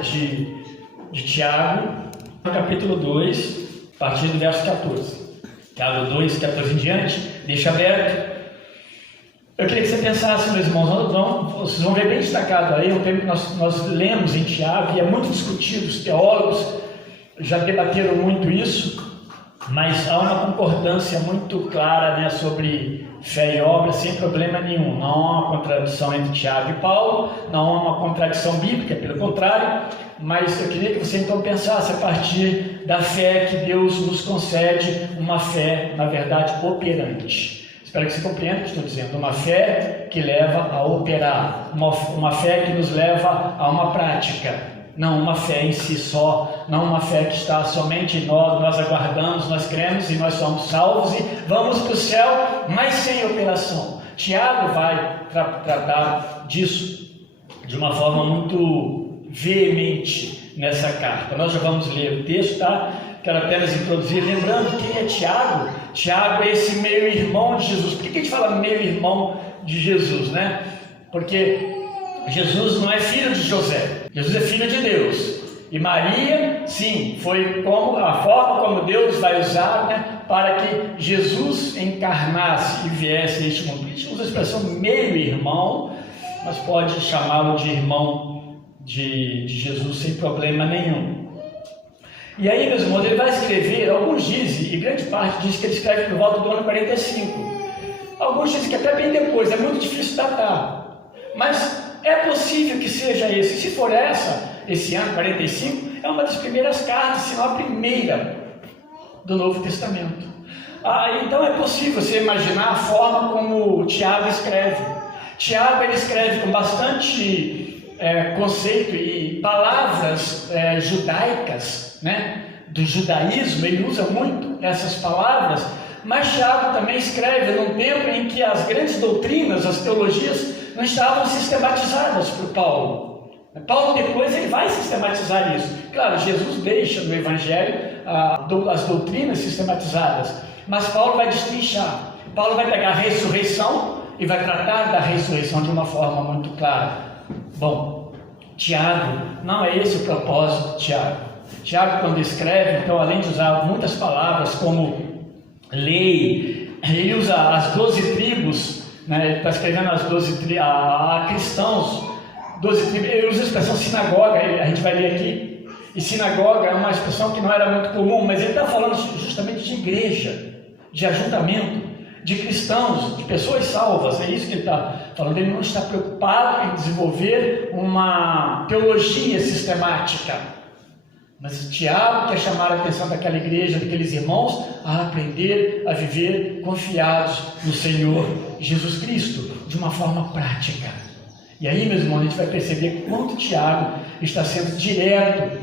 de Tiago, no capítulo 2, a partir do verso 14. Tiago 2, 14 em diante, deixa aberto. Eu queria que você pensasse, meus irmãos, vocês vão ver bem destacado aí, um tema que nós lemos em Tiago, e é muito discutido, os teólogos já debateram muito isso, mas há uma concordância muito clara, né, sobre fé e obra, sem problema nenhum. Não há uma contradição entre Tiago e Paulo, não há uma contradição bíblica, pelo contrário, mas eu queria que você então pensasse a partir da fé que Deus nos concede, uma fé, na verdade, operante. Espero que você compreenda o que estou dizendo. Uma fé que leva a operar, uma fé que nos leva a uma prática. Não uma fé em si só, não uma fé que está somente em nós aguardamos, nós cremos e nós somos salvos e vamos para o céu, mas sem operação. Tiago vai tratar disso de uma forma muito veemente nessa carta. Nós já vamos ler o texto, tá? Quero apenas introduzir, lembrando quem é Tiago. Tiago é esse meio-irmão de Jesus. Por que a gente fala meio-irmão de Jesus, né? Porque Jesus não é filho de José, Jesus é filho de Deus. E Maria, sim, foi a forma como Deus vai usar, né, para que Jesus encarnasse e viesse a este mundo. A gente usa a expressão meio-irmão, mas pode chamá-lo de irmão de Jesus sem problema nenhum. E aí, meus irmãos, ele vai escrever, alguns dizem, e grande parte diz que ele escreve por volta do ano 45. Alguns dizem que até bem depois, é muito difícil datar. Mas é possível que seja esse. Se for esse ano 45, é uma das primeiras cartas, se não a primeira do Novo Testamento. Então é possível você imaginar a forma como Tiago escreve. Tiago, ele escreve com bastante conceito e palavras judaicas, né, do judaísmo. Ele usa muito essas palavras, mas Tiago também escreve num tempo em que as grandes doutrinas, as teologias, não estavam sistematizadas por Paulo. Paulo depois ele vai sistematizar isso. Claro, Jesus deixa no Evangelho as doutrinas sistematizadas, mas Paulo vai destrinchar. Paulo vai pegar a ressurreição e vai tratar da ressurreição de uma forma muito clara. Bom, Tiago, não é esse o propósito de Tiago. Tiago, quando escreve, então, além de usar muitas palavras como lei, ele usa as 12 tribos, né? Ele está escrevendo as 12 tribos a cristãos, 12 tribos. Ele usa a expressão sinagoga, a gente vai ler aqui. E sinagoga é uma expressão que não era muito comum, mas ele está falando justamente de igreja, de ajuntamento, de cristãos, de pessoas salvas. É isso que ele está falando. Ele não está preocupado em desenvolver uma teologia sistemática. Mas Tiago quer chamar a atenção daquela igreja, daqueles irmãos, a aprender a viver confiados no Senhor Jesus Cristo, de uma forma prática. E aí, meus irmãos, a gente vai perceber quanto Tiago está sendo direto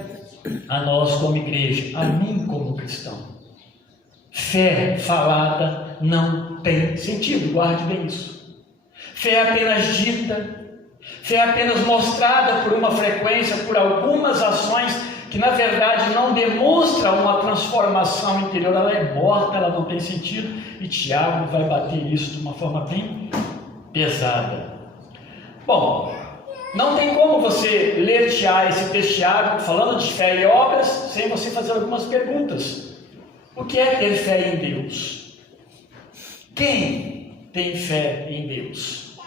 a nós como igreja, a mim como cristão. Fé falada não tem sentido, guarde bem isso. Fé é apenas dita, fé é apenas mostrada por uma frequência, por algumas ações que na verdade não demonstra uma transformação interior. Ela é morta, ela não tem sentido, e Tiago vai bater isso de uma forma bem pesada. Bom, não tem como você ler esse texto de Tiago falando de fé e obras sem você fazer algumas perguntas. O que é ter fé em Deus? Quem tem fé em Deus?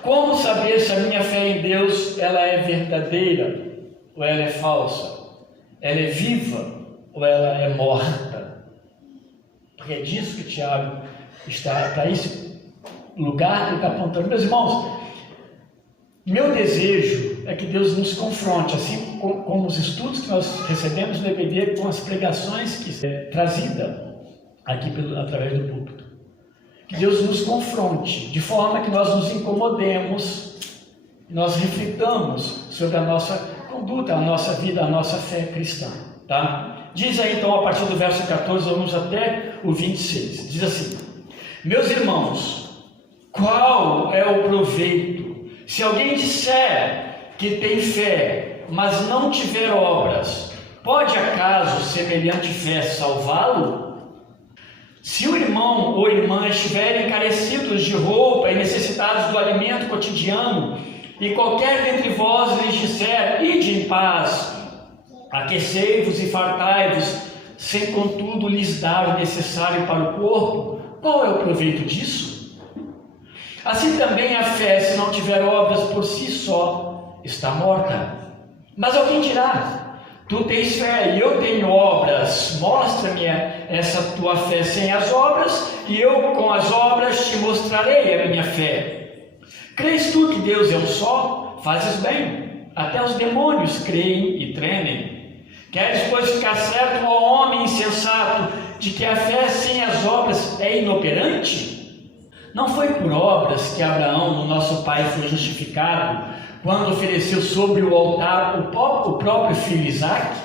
Como saber se a minha fé em Deus ela é verdadeira ou ela é falsa? Ela é viva ou ela é morta? Porque é disso que Tiago está, para esse lugar que ele está apontando. Meus irmãos, meu desejo é que Deus nos confronte, assim como os estudos que nós recebemos no EBD, com as pregações que é trazida aqui através do púlpito. Que Deus nos confronte, de forma que nós nos incomodemos, nós reflitamos sobre a nossa conduta, a nossa vida, a nossa fé cristã, tá? Diz aí então a partir do verso 14, vamos até o 26, diz assim: meus irmãos, qual é o proveito se alguém disser que tem fé, mas não tiver obras? Pode acaso semelhante fé salvá-lo? Se o irmão ou irmã estiverem carecidos de roupa e necessitados do alimento cotidiano, E qualquer dentre vós lhes disser: ide em paz, aquecei-vos e fartai-vos, sem contudo lhes dar o necessário para o corpo, qual é o proveito disso? Assim também a fé, se não tiver obras por si só, está morta. Mas alguém dirá: tu tens fé e eu tenho obras, mostra-me essa tua fé sem as obras, e eu com as obras te mostrarei a minha fé. Crês tu que Deus é um só? Fazes bem, até os demônios creem e tremem. Queres, pois, ficar certo, ó homem insensato, de que a fé sem as obras é inoperante? Não foi por obras que Abraão, o nosso pai, foi justificado, quando ofereceu sobre o altar o próprio filho Isaque?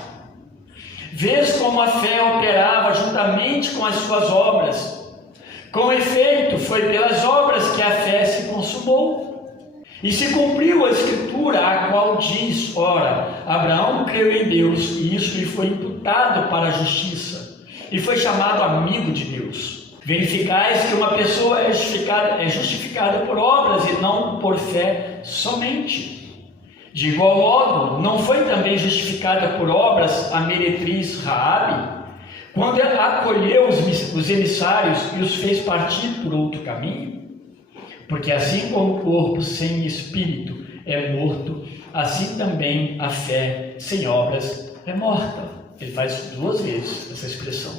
Vês como a fé operava juntamente com as suas obras. Com efeito, foi pelas obras que a fé se consumou. E se cumpriu a escritura, a qual diz: ora, Abraão creu em Deus, e isso lhe foi imputado para a justiça, e foi chamado amigo de Deus. Verificais que uma pessoa é justificada por obras e não por fé somente. De igual modo, não foi também justificada por obras a meretriz Raabe, quando ela acolheu os emissários e os fez partir por outro caminho? Porque assim como o corpo sem espírito é morto, assim também a fé sem obras é morta. Ele faz 2 vezes essa expressão.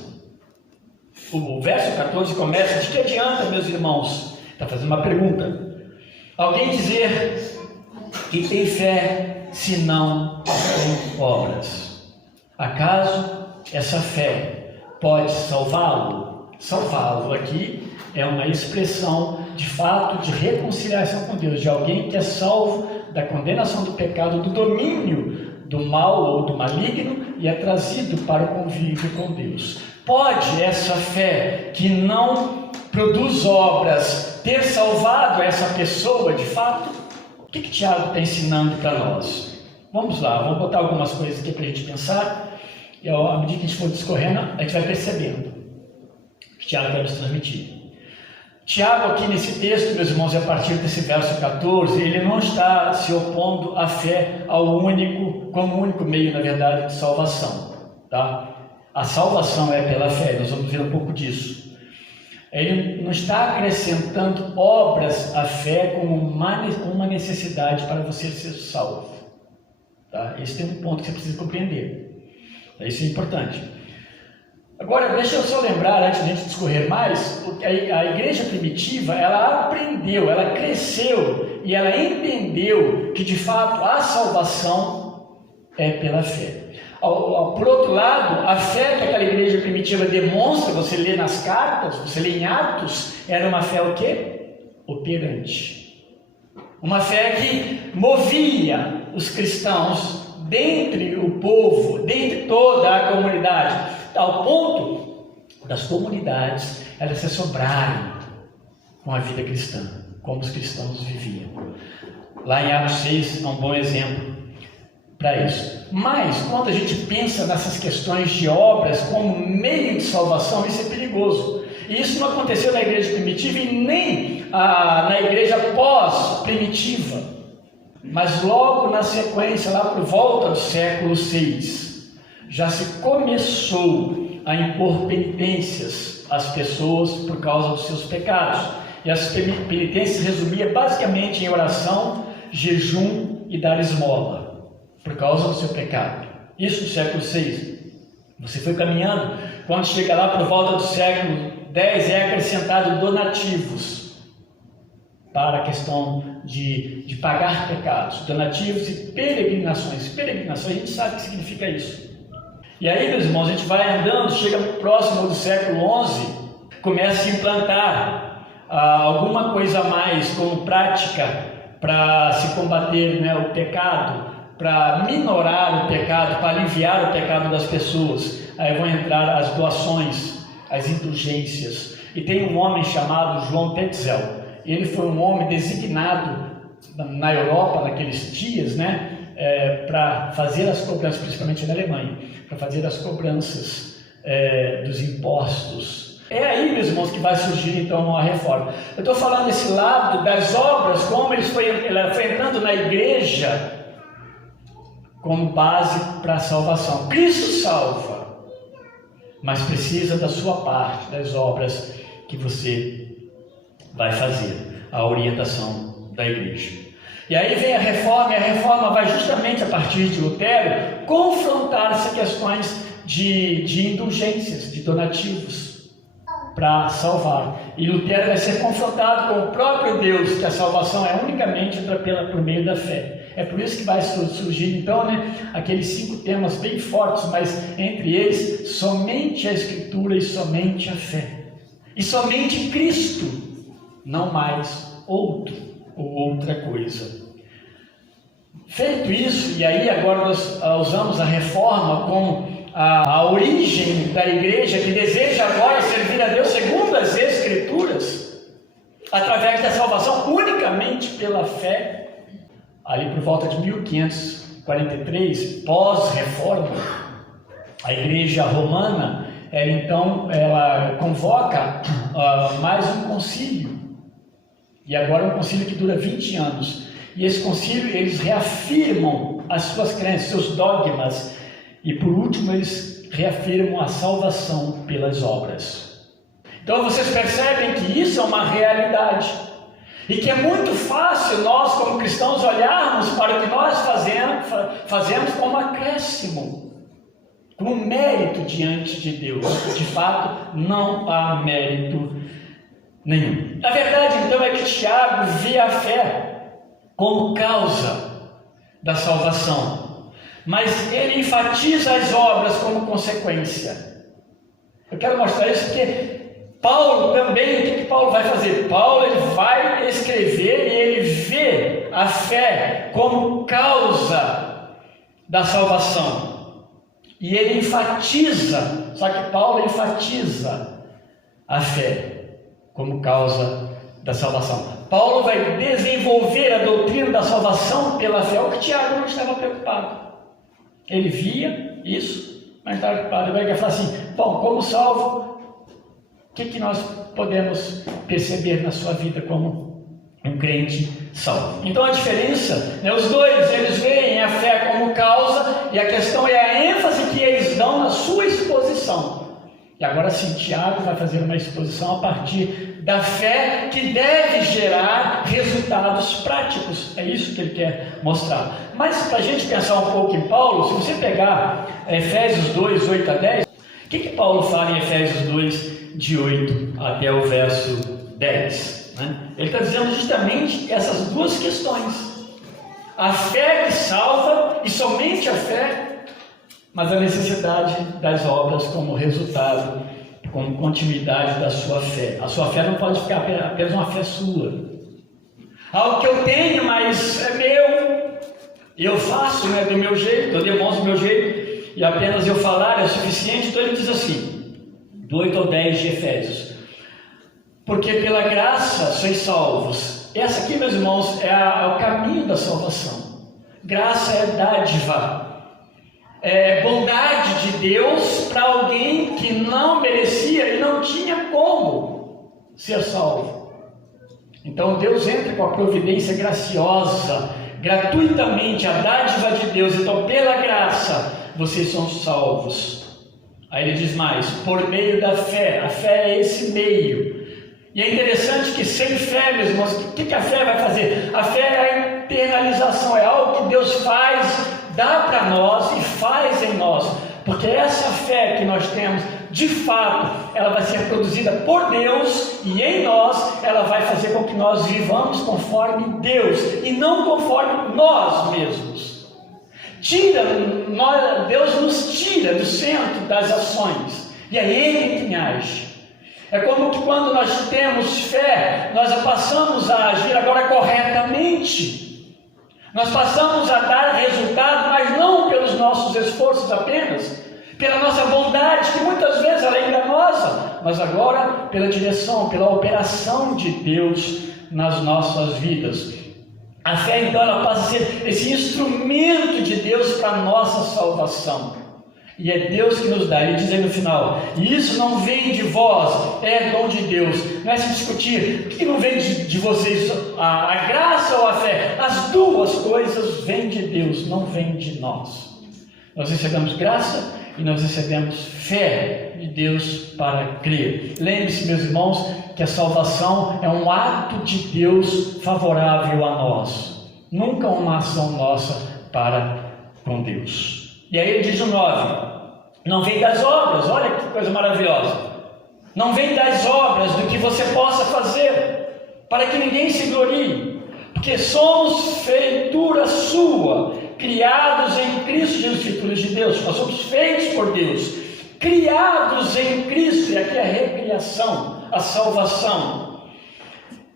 O verso 14 começa: de que adianta, meus irmãos? Está fazendo uma pergunta. Alguém dizer que tem fé se não tem obras? Acaso essa fé pode salvá-lo? Salvá-lo aqui é uma expressão de fato de reconciliação com Deus, de alguém que é salvo da condenação do pecado, do domínio do mal ou do maligno, e é trazido para o convívio com Deus. Pode essa fé que não produz obras ter salvado essa pessoa de fato? O que Tiago está ensinando para nós? Vamos lá, vamos botar algumas coisas aqui para a gente pensar, e à medida que a gente for discorrendo, a gente vai percebendo o que Tiago quer nos transmitir. Tiago, aqui nesse texto, meus irmãos, a partir desse verso 14, ele não está se opondo à fé como único meio, na verdade, de salvação, tá? A salvação é pela fé, nós vamos ver um pouco disso. Ele não está acrescentando obras à fé como uma necessidade para você ser salvo, tá? Esse tem um ponto que você precisa compreender, isso é importante. Agora, deixa eu só lembrar, antes de a gente discorrer mais, que a igreja primitiva, ela aprendeu, ela cresceu e ela entendeu que de fato a salvação é pela fé. Por outro lado, a fé que aquela igreja primitiva demonstra, você lê nas cartas, você lê em Atos, era uma fé o quê? Operante. Uma fé que movia os cristãos dentre o povo, dentre toda a comunidade, ao ponto das comunidades elas se assombrarem com a vida cristã, como os cristãos viviam. Lá em Atos 6 é um bom exemplo para isso. Mas quando a gente pensa nessas questões de obras como meio de salvação, isso é perigoso. E isso não aconteceu na igreja primitiva e nem na igreja pós-primitiva, mas logo na sequência, lá por volta do século 6, já se começou a impor penitências às pessoas por causa dos seus pecados. E as penitências resumiam basicamente em oração, jejum e dar esmola, por causa do seu pecado. Isso no século 6. Você foi caminhando, quando chega lá por volta do século 10, é acrescentado donativos para a questão de pagar pecados, donativos e peregrinações. Peregrinação, a gente sabe o que significa isso. E aí, meus irmãos, a gente vai andando, chega próximo do século 11, começa a se implantar alguma coisa a mais como prática para se combater, o pecado, para minorar o pecado, para aliviar o pecado das pessoas. Aí vão entrar as doações, as indulgências. E tem um homem chamado João Tetzel. Ele foi um homem designado na Europa naqueles dias, para fazer as cobranças, principalmente na Alemanha, para fazer as cobranças dos impostos, É aí, meus irmãos, que vai surgir então a reforma. Eu estou falando desse lado das obras, como ela foi entrando na igreja como base para a salvação. Cristo salva, mas precisa da sua parte, das obras que você vai fazer, a orientação da igreja. E aí vem a reforma, e a reforma vai justamente a partir de Lutero confrontar essas questões de indulgências, de donativos para salvar. E Lutero vai ser confrontado com o próprio Deus, que a salvação é unicamente por meio da fé. É por isso que vai surgir então, aqueles 5 temas bem fortes, mas entre eles, somente a Escritura e somente a fé. E somente Cristo, não mais outro ou outra coisa. Feito isso, e aí agora nós usamos a reforma como a origem da igreja que deseja agora servir a Deus segundo as Escrituras, através da salvação unicamente pela fé. Ali por volta de 1543, pós-reforma, a igreja romana, ela convoca mais um concílio, e agora um concílio que dura 20 anos, e esse concílio, eles reafirmam as suas crenças, seus dogmas, e por último eles reafirmam a salvação pelas obras. Então vocês percebem que isso é uma realidade, e que é muito fácil nós como cristãos olharmos para o que nós fazemos como acréscimo, como mérito diante de Deus. De fato, não há mérito nenhum. A verdade então é que Tiago vê a fé como causa da salvação, mas ele enfatiza as obras como consequência. Eu quero mostrar isso porque Paulo também, o que Paulo vai fazer? Paulo ele vai escrever e ele vê a fé como causa da salvação. E ele enfatiza, só que Paulo enfatiza a fé como causa da salvação. Paulo vai desenvolver a doutrina da salvação pela fé, o que Tiago não estava preocupado. Ele via isso, mas estava preocupado. Ele vai falar assim, bom, como salvo, o que nós podemos perceber na sua vida como um crente salvo? Então a diferença, os dois, eles veem a fé como causa, e a questão é a ênfase que eles dão na sua exposição. E agora sim, Tiago vai fazer uma exposição a partir da fé que deve gerar resultados práticos. É isso que ele quer mostrar. Mas para a gente pensar um pouco em Paulo, se você pegar Efésios 2, 8 a 10, o que Paulo fala em Efésios 2, de 8 até o verso 10? Ele está dizendo justamente essas duas questões. A fé que salva, e somente a fé, mas a necessidade das obras como resultado, como continuidade da sua fé. A sua fé não pode ficar apenas uma fé sua. Algo que eu tenho, mas é meu, e eu faço do meu jeito, eu demonstro do meu jeito, e apenas eu falar é suficiente. Então ele diz assim, do 8 ao 10 de Efésios: porque pela graça sois salvos. Essa aqui, meus irmãos, é o caminho da salvação. Graça é dádiva, é bondade de Deus para alguém que não merecia e não tinha como ser salvo. Então Deus entra com a providência graciosa, gratuitamente, a dádiva de Deus. Então pela graça vocês são salvos. Aí ele diz mais, por meio da fé. A fé é esse meio. E é interessante que sem fé, meus irmãos, o que a fé vai fazer? A fé é a internalização, é algo que Deus faz, dá para nós e faz em nós. Porque essa fé que nós temos, de fato, ela vai ser produzida por Deus, e em nós ela vai fazer com que nós vivamos conforme Deus e não conforme nós mesmos. Deus nos tira do centro das ações, e é Ele quem age. É como que quando nós temos fé, nós passamos a agir agora corretamente. Nós passamos a dar resultado, mas não pelos nossos esforços apenas, pela nossa bondade, que muitas vezes ela é enganosa, mas agora pela direção, pela operação de Deus nas nossas vidas. A fé então ela passa a ser esse instrumento de Deus para a nossa salvação. E é Deus que nos dá. Ele diz aí no final: e isso não vem de vós, é dom de Deus. Não é se discutir o que não vem de vocês, a graça ou a fé. As duas coisas vêm de Deus, não vêm de nós. Nós recebemos graça e nós recebemos fé de Deus para crer. Lembre-se, meus irmãos, que a salvação é um ato de Deus favorável a nós, nunca uma ação nossa para com Deus. E aí ele diz o 9: não vem das obras, olha que coisa maravilhosa, não vem das obras do que você possa fazer, para que ninguém se glorie, porque somos feitura sua, criados em Cristo Jesus, feituras de Deus. Nós somos feitos por Deus, criados em Cristo, e aqui é a recriação, a salvação,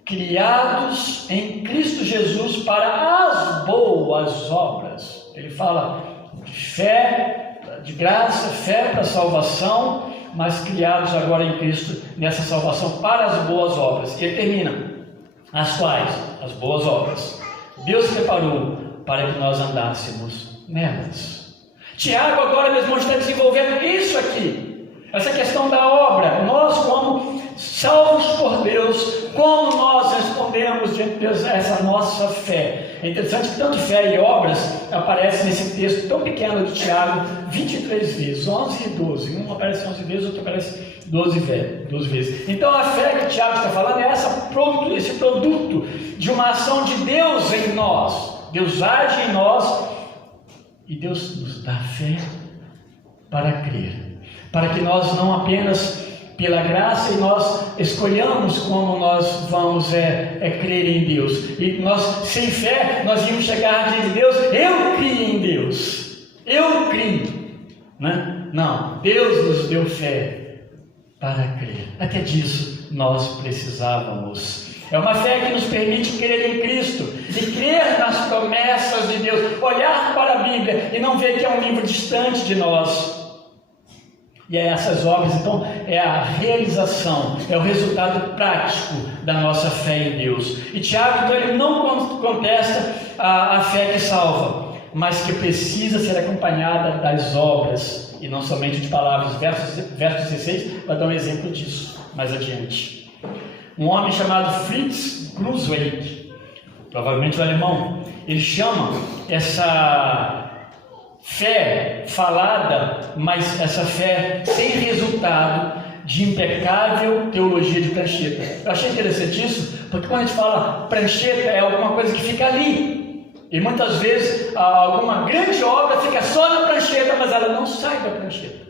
criados em Cristo Jesus para as boas obras. Ele fala de fé, de graça, fé para a salvação, mas criados agora em Cristo nessa salvação para as boas obras. E ele termina: as quais? As boas obras Deus preparou para que nós andássemos nelas. Tiago agora, meus irmãos, está desenvolvendo isso aqui, essa questão da obra. Nós, como salvos por Deus, como nós respondemos diante de Deus essa nossa fé. É interessante que tanto fé e obras aparecem nesse texto tão pequeno de Tiago 23 vezes, 11 e 12. Um aparece 11 vezes, outro aparece 12 vezes. Então a fé que Tiago está falando é esse produto de uma ação de Deus em nós. Deus age em nós e Deus nos dá fé para crer, para que nós não apenas pela graça e nós escolhamos como nós vamos crer em Deus, e nós sem fé nós íamos chegar diante de Deus: eu criei em Deus, eu criei, né? Não, Deus nos deu fé para crer. Até disso nós precisávamos. É uma fé que nos permite crer em Cristo e crer nas promessas de Deus, olhar para a Bíblia e não ver que é um livro distante de nós. E essas obras, então, é a realização, é o resultado prático da nossa fé em Deus. E Tiago, então, ele não contesta a fé que salva, mas que precisa ser acompanhada das obras, e não somente de palavras. Verso 16 vai dar um exemplo disso mais adiante. Um homem chamado Fritz Grusweg, provavelmente o alemão, ele chama essa fé falada, mas essa fé sem resultado, de impecável teologia de prancheta. Eu achei interessante isso, porque quando a gente fala prancheta é alguma coisa que fica ali, e muitas vezes alguma grande obra fica só na prancheta, mas ela não sai da prancheta.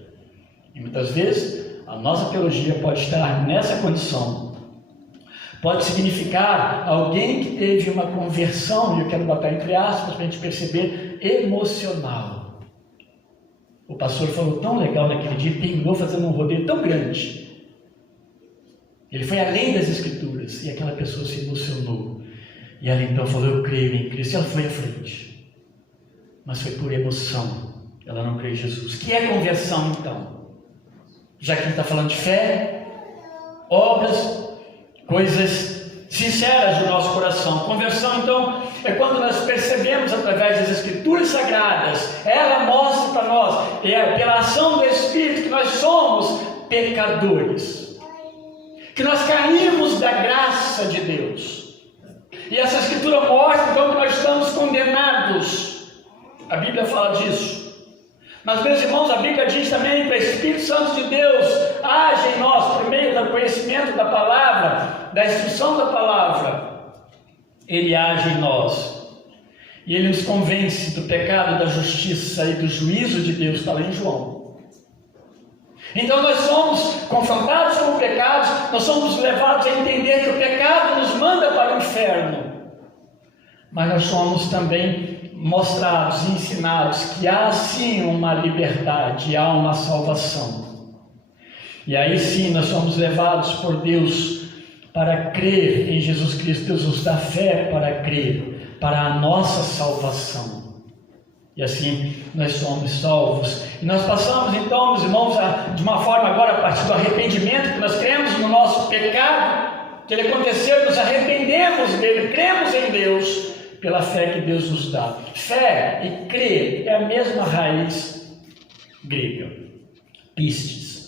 E muitas vezes a nossa teologia pode estar nessa condição. Pode significar alguém que teve uma conversão, e eu quero botar entre aspas para a gente perceber, emocional. O pastor falou tão legal naquele dia, terminou fazendo um rodeio tão grande. Ele foi além das Escrituras, e aquela pessoa se emocionou. E ela então falou: eu creio em Cristo. E ela foi à frente. Mas foi por emoção. Ela não creu em Jesus. Que é conversão, então? Já que ele está falando de fé, obras, coisas sinceras do nosso coração. Conversão, então, é quando nós percebemos através das Escrituras Sagradas, ela mostra para nós, pela ação do Espírito, que nós somos pecadores, que nós caímos da graça de Deus. E essa Escritura mostra, então, que nós estamos condenados. A Bíblia fala disso. Mas, meus irmãos, a Bíblia diz também que o Espírito Santo de Deus age em nós por meio do conhecimento da palavra, da instrução da palavra. Ele age em nós e ele nos convence do pecado, da justiça e do juízo de Deus. Está lá em João. Então nós somos confrontados com o pecado, nós somos levados a entender que o pecado nos manda para o inferno, mas nós somos também mostrados e ensinados que há sim uma liberdade, há uma salvação. E aí sim nós somos levados por Deus para crer em Jesus Cristo. Deus nos dá fé para crer, para a nossa salvação. E assim nós somos salvos. E nós passamos então, meus irmãos, de uma forma agora, a partir do arrependimento, que nós cremos no nosso pecado, que ele aconteceu, nos arrependemos dele, cremos em Deus, pela fé que Deus nos dá. Fé e crer é a mesma raiz. grega, pistes.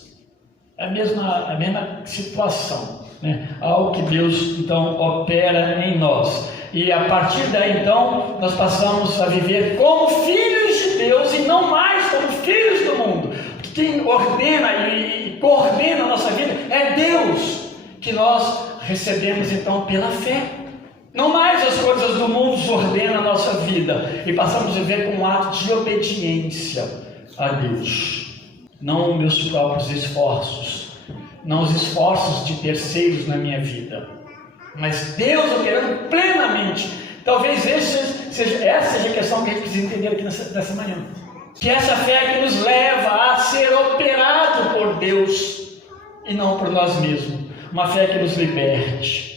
É a mesma situação, né? Algo que Deus, então, opera em nós. E a partir daí, então, nós passamos a viver como filhos de Deus e não mais como filhos do mundo. Quem ordena e coordena a nossa vida é Deus, que nós recebemos, então, pela fé. Não mais as coisas do mundo ordenam a nossa vida e passamos a viver com um ato de obediência a Deus. Não meus próprios esforços, não os esforços de terceiros na minha vida, mas Deus operando plenamente. Talvez essa seja a questão que a gente precisa entender aqui nessa manhã. Que essa fé é que nos leva a ser operado por Deus e não por nós mesmos. Uma fé que nos liberte.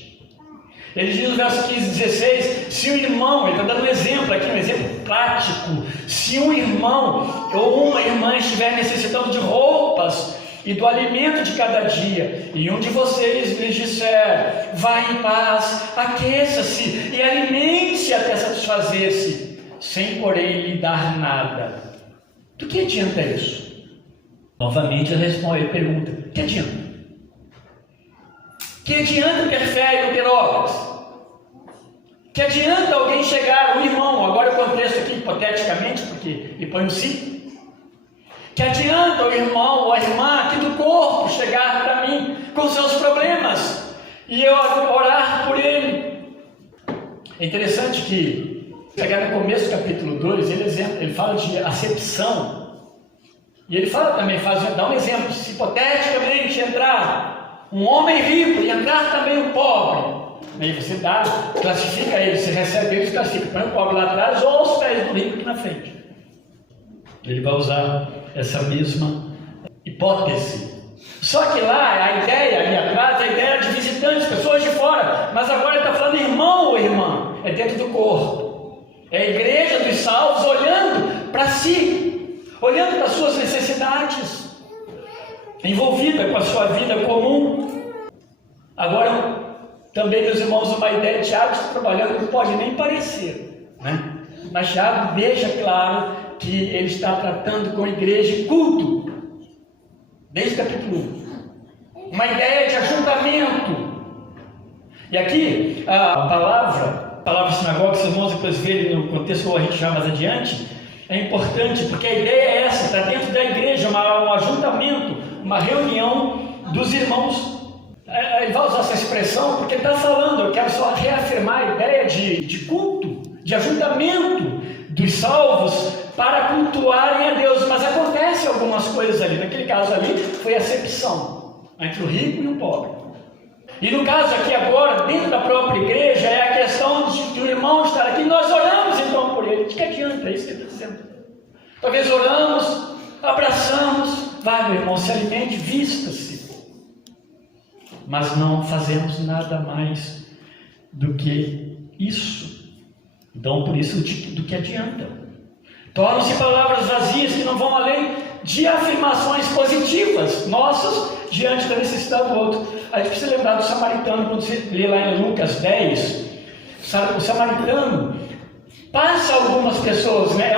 Ele diz no verso 15, 16, se o irmão, ele está dando um exemplo aqui, um exemplo prático, se um irmão ou uma irmã estiver necessitando de roupas e do alimento de cada dia, e um de vocês lhes disser, vá em paz, aqueça-se e alimente-se até satisfazer-se, sem porém lhe dar nada. Do que adianta isso? Novamente ele pergunta, que adianta? Que adianta ter fé e não ter obras? Que adianta alguém chegar, o irmão, agora eu contexto aqui hipoteticamente, porque ele põe um sim. Que adianta o irmão ou a irmã aqui do corpo chegar para mim com seus problemas e eu orar por ele? É interessante que, chegar no começo do capítulo 2, ele fala de acepção. E ele fala também, dá um exemplo, se hipoteticamente entrar um homem rico e entrar também um pobre, aí você classifica ele, você recebe ele, classifica, põe o pobre lá atrás ou aos pés do rico aqui na frente. Ele vai usar essa mesma hipótese. Só que lá, a ideia ali atrás, a ideia era de visitantes, pessoas de fora, mas agora ele está falando irmão ou irmã, é dentro do corpo. É a igreja dos salvos olhando para si, olhando para as suas necessidades, envolvida com a sua vida comum. Agora, também, meus irmãos, uma ideia, Tiago está trabalhando, não pode nem parecer, né? Mas Tiago deixa claro que ele está tratando com a igreja e culto, desde o capítulo 1. Uma ideia de ajuntamento. E aqui, a palavra sinagoga, que os irmãos depois verem no contexto, ou a gente já mais adiante, é importante, porque a ideia é essa, está dentro da igreja, um ajuntamento, uma reunião dos irmãos. Ele vai usar essa expressão porque ele está falando, eu quero só reafirmar a ideia de culto, de ajuntamento dos salvos para cultuarem a Deus, mas acontece algumas coisas ali, naquele caso ali foi a acepção entre o rico e o pobre. E no caso aqui agora, dentro da própria igreja, é a questão de o irmão estar aqui, nós oramos então por ele, de que adianta, é isso que ele está dizendo. Talvez oramos, abraçamos, vai meu irmão, se alimente, vista-se. Mas não fazemos nada mais do que isso. Então, por isso, do que adianta. Tornam-se palavras vazias que não vão além de afirmações positivas nossas diante da necessidade do outro. A gente precisa lembrar do samaritano, quando você lê lá em Lucas 10, o samaritano passa algumas pessoas, né?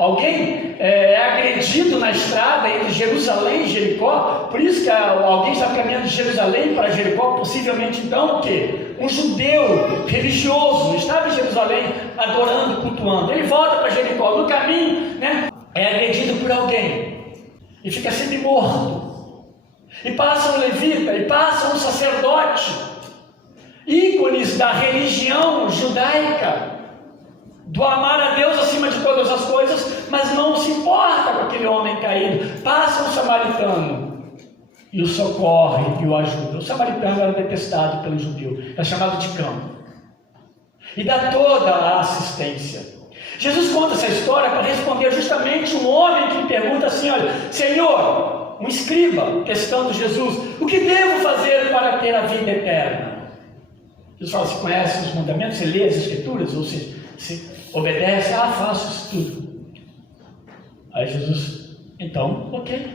Alguém é agredido na estrada entre Jerusalém e Jericó, por isso que alguém está caminhando de Jerusalém para Jericó, possivelmente então o quê? Um judeu religioso estava em Jerusalém adorando, cultuando, ele volta para Jericó, no caminho, né? É agredido por alguém e fica sempre morto, e passa um levita, e passa um sacerdote, ícones da religião judaica, do amar a Deus acima de todas as coisas, mas não se importa com aquele homem caído. Passa um samaritano e o socorre e o ajuda. O samaritano era detestado pelo judeu, é chamado de cão, e dá toda a assistência. Jesus conta essa história para responder justamente um homem que pergunta assim: olha, Senhor, um escriba, testando Jesus, o que devo fazer para ter a vida eterna? Jesus fala: você conhece os mandamentos, você lê as escrituras, ou se obedece? Faço isso tudo. Aí Jesus, então, ok.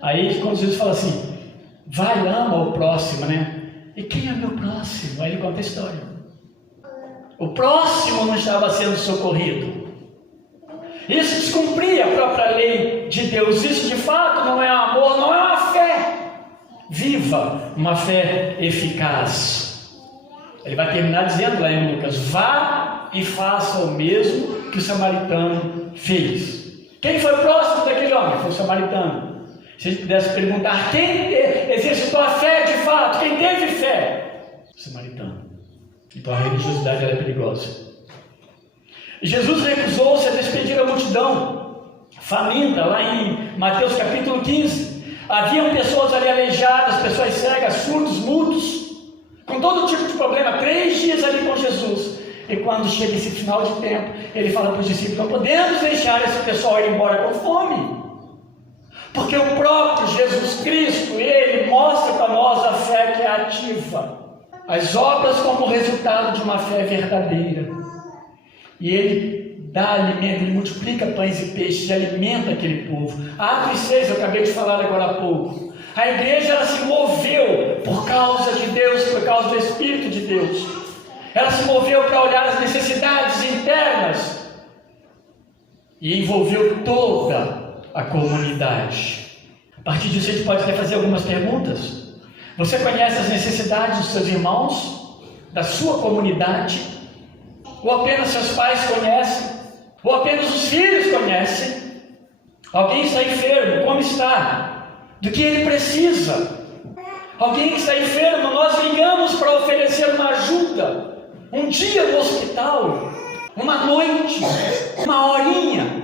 Aí quando Jesus fala assim, vai, ama o próximo, né? E quem é meu próximo? Aí ele conta a história. O próximo não estava sendo socorrido. Isso descumpria a própria lei de Deus. Isso de fato não é amor, não é uma fé viva, uma fé eficaz. Ele vai terminar dizendo lá em Lucas: vá e faça o mesmo que o samaritano fez. Quem foi o próximo daquele homem? Foi o samaritano. Se a gente pudesse perguntar quem exercitou a fé de fato, quem teve fé? O samaritano. Então a religiosidade era perigosa. Jesus recusou-se a despedir a multidão faminta, lá em Mateus capítulo 15. Haviam pessoas ali aleijadas, pessoas cegas, surdos, mudos, com todo tipo de problema, 3 dias ali com Jesus. E quando chega esse final de tempo, ele fala para os discípulos: não podemos deixar esse pessoal ir embora com fome, porque o próprio Jesus Cristo, ele mostra para nós a fé que é ativa, as obras como resultado de uma fé verdadeira. E ele dá alimento, ele multiplica pães e peixes e alimenta aquele povo. Atos 6, eu acabei de falar agora há pouco. A igreja, ela se moveu por causa de Deus, por causa do Espírito de Deus. Ela se moveu para olhar as necessidades internas e envolveu toda a comunidade. A partir disso a gente pode até fazer algumas perguntas. Você conhece as necessidades dos seus irmãos, da sua comunidade? Ou apenas seus pais conhecem? Ou apenas os filhos conhecem? Alguém está enfermo, como está? Do que ele precisa? Alguém está enfermo, nós ligamos para oferecer uma ajuda. Um dia no hospital, uma noite, uma horinha.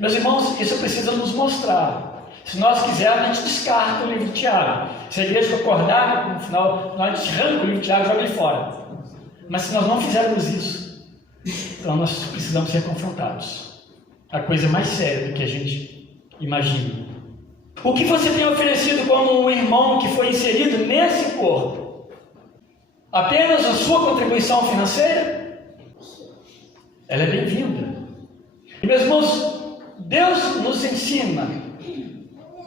Meus irmãos, isso precisa nos mostrar. Se nós quisermos, a gente descarta o livro de Tiago. Se a igreja acordar, no final, nós arrancamos o livro de Tiago e joga ele fora. Mas se nós não fizermos isso, então nós precisamos ser confrontados. A coisa mais séria do que a gente imagina. O que você tem oferecido como um irmão que foi inserido nesse corpo? Apenas a sua contribuição financeira? Ela é bem-vinda. E meus irmãos, Deus nos ensina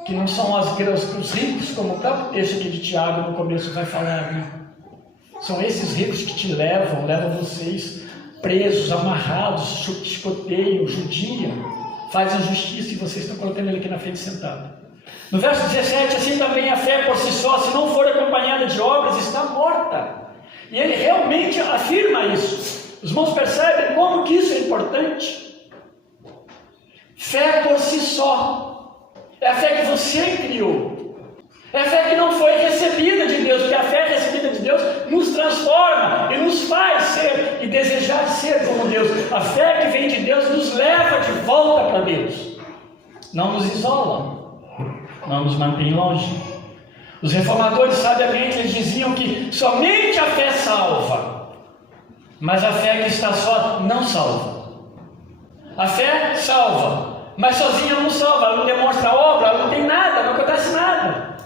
que não são os ricos, como o próprio texto aqui de Tiago no começo vai falar, né? São esses ricos que te levam vocês presos, amarrados, chicoteiam, judiam, fazem justiça e vocês estão colocando ele aqui na frente sentado. No verso 17, assim também a fé por si só, se não for acompanhada de obras, está morta. E ele realmente afirma isso. Os irmãos percebem como que isso é importante? Fé por si só. É a fé que você criou. É a fé que não foi recebida de Deus, porque a fé recebida de Deus nos transforma e nos faz ser e desejar ser como Deus. A fé que vem de Deus nos leva de volta para Deus. Não nos isola, não nos mantém longe. Os reformadores, sabiamente, eles diziam que somente a fé salva, mas a fé que está só não salva. A fé salva, mas sozinha não salva, ela não demonstra obra, ela não tem nada, não acontece nada.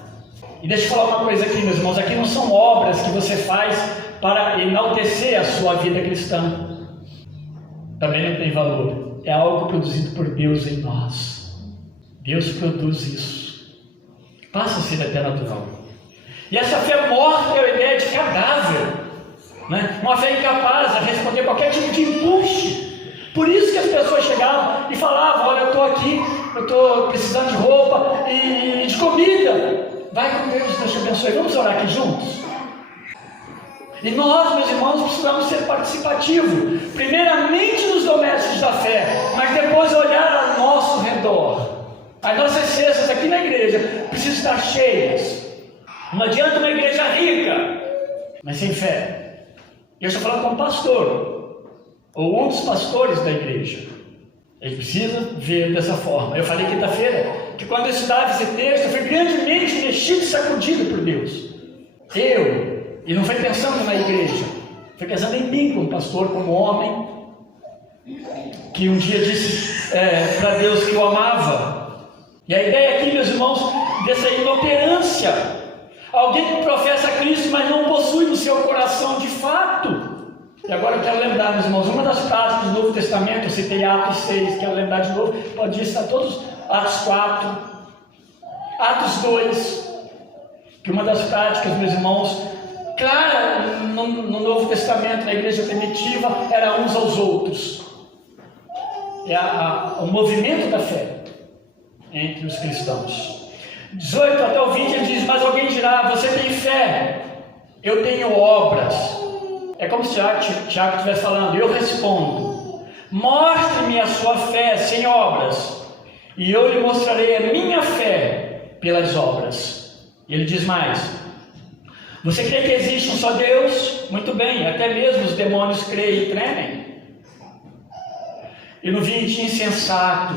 E deixa eu falar uma coisa aqui, meus irmãos, aqui não são obras que você faz para enaltecer a sua vida cristã. Também não tem valor. É algo produzido por Deus em nós. Deus produz isso. Passa a ser até natural. E essa fé morta é a ideia de cadáver, né? Uma fé incapaz de responder qualquer tipo de impulso. Por isso que as pessoas chegavam e falavam: olha, eu estou aqui, eu estou precisando de roupa e de comida. Vai com Deus, Deus te abençoe. Vamos orar aqui juntos? E nós, meus irmãos, precisamos ser participativos. Primeiramente nos domésticos da fé, mas depois olhar ao nosso redor. As nossas cestas aqui na igreja precisam estar cheias. Não adianta uma igreja rica, mas sem fé. Eu estou falando como pastor, ou um dos pastores da igreja. Ele precisa ver dessa forma. Eu falei quinta-feira que quando eu estudava esse texto, eu fui grandemente mexido e sacudido por Deus. E não foi pensando na igreja, foi pensando em mim como pastor, como homem, que um dia disse para Deus que o amava. E a ideia aqui, meus irmãos, dessa inoperância. Alguém que professa Cristo, mas não possui no seu coração de fato. E agora eu quero lembrar, meus irmãos, uma das práticas do Novo Testamento, eu citei Atos 6, quero lembrar de novo, pode estar todos, Atos 4, Atos 2, que uma das práticas, meus irmãos, clara no Novo Testamento, na igreja primitiva, era uns aos outros. É o movimento da fé. entre os cristãos. 18 até o 20 ele diz: mas alguém dirá, você tem fé, eu tenho obras. É como se Tiago estivesse falando, eu respondo: mostre-me a sua fé sem obras, e eu lhe mostrarei a minha fé pelas obras. E ele diz mais: você crê que existe um só Deus? Muito bem, até mesmo os demônios creem e tremem. E no 20, insensato,